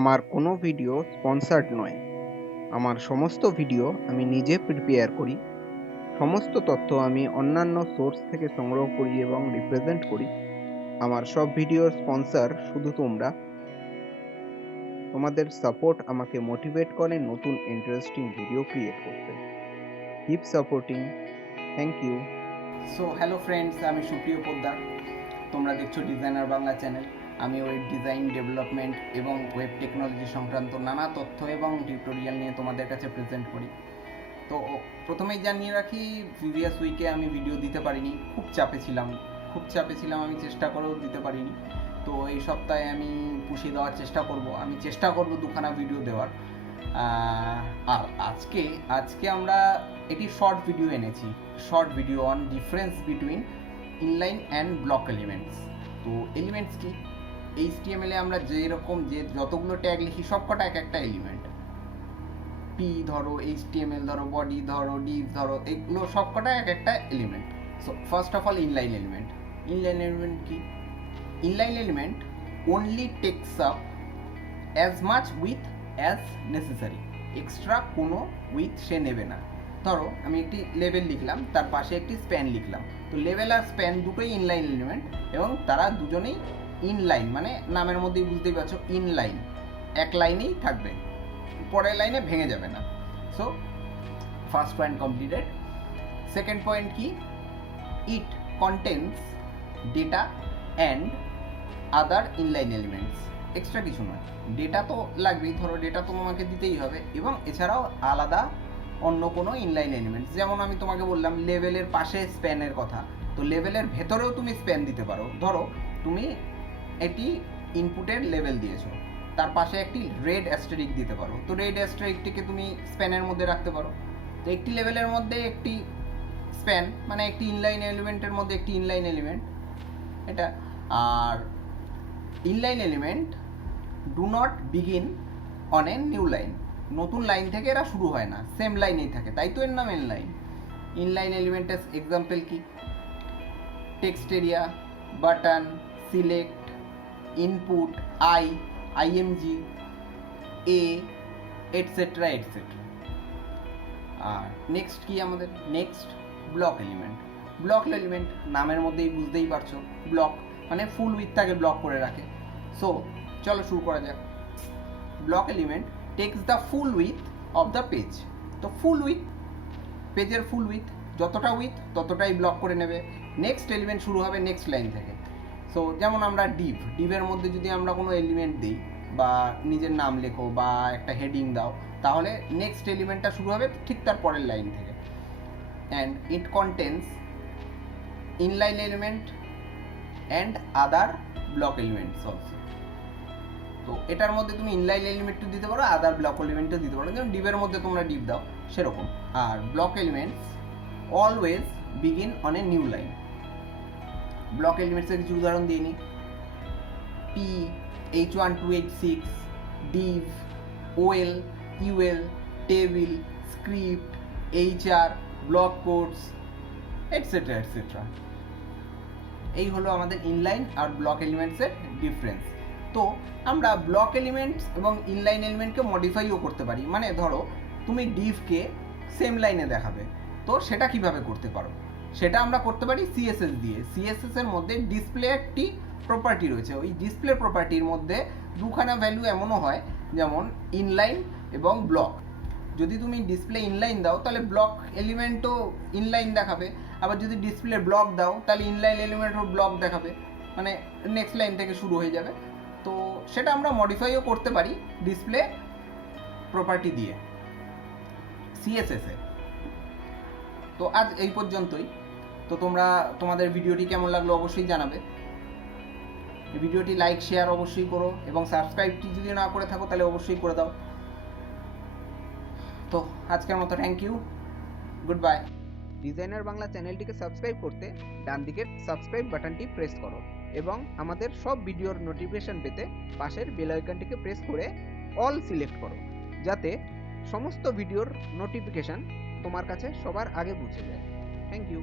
আমার কোনো video sponsored নয়। আমার সমস্ত ভিডিও আমি নিজে প্রিপেয়ার করি। সমস্ত তথ্য আমি অন্যান্য সোর্স থেকে সংগ্রহ করি এবং রিপ্রেজেন্ট করি। আমার সব ভিডিওর স্পন্সর শুধু তোমরা। তোমাদের সাপোর্ট আমাকে মোটিভেট করে নতুন ইন্টারেস্টিং ভিডিও ক্রিয়েট করতে। Keep supporting. Thank you. So hello friends, আমি সুপ্রিয় পোদ্দার। তোমরা দেখছো ডিজাইনার বাংলা চ্যানেল। আমি ওয়েব ডিজাইন, ডেভেলপমেন্ট এবং ওয়েব টেকনোলজি সংক্রান্ত নানা তথ্য এবং টিউটোরিয়াল নিয়ে তোমাদের কাছে প্রেজেন্ট করি। তো প্রথমেই জানিয়ে রাখি, প্রিভিয়াস উইকে আমি ভিডিও দিতে পারিনি, খুব চাপে ছিলাম। আমি চেষ্টা করেও দিতে পারিনি। তো এই সপ্তাহে আমি পুষিয়ে দেওয়ার চেষ্টা করব দুখানা ভিডিও দেওয়ার। আর আজকে আমরা এটি শর্ট ভিডিও এনেছি, short video on difference between inline and block elements. তো এলিমেন্টস কি? HTML এ আমরা যতগুলো ট্যাগ লিখি সবকটা এক একটা এলিমেন্ট। পি ধরো, HTML ধরো, বডি ধরো, ডিভ ধরো, এগুলো সবকটা এক একটা element. So first of all inline element কি? Inline element only takes up as much width as necessary. Extra কোনো উইথ সে নেবে না। ধরো আমি একটি লেভেল লিখলাম, তার পাশে একটি স্প্যান লিখলাম। তো লেভেল আর স্প্যান দুটোই ইনলাইন এলিমেন্ট এবং তারা দুজনেই ইনলাইন, মানে নামের মধ্যেই বুঝতেই পারছো, ইনলাইন, এক লাইনেই থাকবে, পরের লাইনে ভেঙে যাবে না। So first point completed. Second point কি? It contains data and other inline elements. Extra কিছু নয়, ডেটা তো লাগবেই, ধরো ডেটা তো তোমাকে দিতেই হবে, এবং এছাড়াও আলাদা অন্য কোনো ইনলাইন এলিমেন্টস। যেমন আমি তোমাকে বললাম লেভেলের পাশে স্প্যানের কথা, তো লেভেলের ভেতরেও তুমি স্প্যান দিতে পারো। ধরো তুমি এটি ইনপুটের লেভেল দিয়েছো, তার পাশে একটি রেড অ্যাস্টেরিক দিতে পারো, তো রেড অ্যাস্টেরিকটিকে তুমি স্প্যানের মধ্যে রাখতে পারো। তো একটি লেভেলের মধ্যে একটি স্প্যান, মানে একটি ইনলাইন এলিমেন্টের মধ্যে একটি ইনলাইন এলিমেন্ট এটা। আর inline element do not begin on a new line. নতুন লাইন থেকে এরা শুরু হয় না, সেম লাইনেই থাকে, তাই তো এর নাম ইনলাইন। ইনলাইন এলিমেন্টের এক্সাম্পল কি? Text area, button, select, input, IMG, A, etcetera etcetera. আর নেক্সট কি আমাদের? Next block element. Block element নামের মধ্যেই বুঝতেই পারছো, ব্লক মানে ফুল উইথটাকে ব্লক করে রাখে। সো চলো শুরু করা যাক। Block element text the full with of the page. তো ফুল উইথ, পেজের ফুল উইথ, যতটা উইথ ততটাই ব্লক করে নেবে। নেক্সট এলিমেন্ট শুরু হবে নেক্সট লাইন থেকে। সো যেমন আমরা ডিভের মধ্যে যদি আমরা কোনো এলিমেন্ট দিই, বা নিজের নাম লেখো বা একটা হেডিং দাও, তাহলে নেক্সট এলিমেন্টটা শুরু হবে ঠিক তার পরের লাইন থেকে। And it contains inline element and other block elements also. তো এটার মধ্যে তুমি ইনলাইন এলিমেন্টও দিতে পারো, আদার ব্লক এলিমেন্টও দিতে পারো, যেমন ডিভের মধ্যে তোমরা ডিভ দাও সেরকম। আর block elements always begin on a new line. Block এলিমেন্টসের কিছু উদাহরণ দিয়ে নিই। P, H1286, div, OL, UL, table, script, HR, block codes, etcetera etcetera. এই হলো আমাদের ইনলাইন আর ব্লক এলিমেন্টসের ডিফারেন্স। তো আমরা ব্লক এলিমেন্টস এবং ইনলাইন এলিমেন্টকে মডিফাইও করতে পারি। মানে ধরো তুমি ডিভকে সেম লাইনে দেখাবে, তো সেটা কিভাবে করতে পারো? সেটা আমরা করতে পারি CSS দিয়ে। CSS এর মধ্যে ডিসপ্লে একটি প্রপার্টি রয়েছে, ওই ডিসপ্লে প্রপার্টির মধ্যে দুখানা ভ্যালু এমনও হয়, যেমন ইনলাইন এবং ব্লক। যদি তুমি ডিসপ্লে ইনলাইন দাও তাহলে ব্লক এলিমেন্টও ইনলাইন দেখাবে, আবার যদি ডিসপ্লে ব্লক দাও তাহলে ইনলাইন এলিমেন্টও ব্লক দেখাবে, মানে নেক্সট লাইন থেকে শুরু হয়ে যাবে। তো সেটা আমরা মডিফাইও করতে পারি ডিসপ্লে প্রপার্টি দিয়ে CSS এ। তো আজ এই পর্যন্তই। তো তোমাদের ভিডিওটি কেমন লাগলো অবশ্যই জানাবে। ভিডিওটি লাইক শেয়ার অবশ্যই করো, এবং সাবস্ক্রাইবটি যদি না করে থাকো তাহলে অবশ্যই করে দাও। তো আজকের মতো thank you, good bye. Designer Bangla চ্যানেলটিকে সাবস্ক্রাইব করতে ডান দিকের সাবস্ক্রাইব বাটনটি প্রেস করো, এবং আমাদের সব ভিডিওর নোটিফিকেশন পেতে পাশের বেল আইকনটিকে প্রেস করে অল সিলেক্ট করো, যাতে সমস্ত ভিডিওর নোটিফিকেশন তোমার কাছে সবার আগে পৌঁছে যায়। Thank you.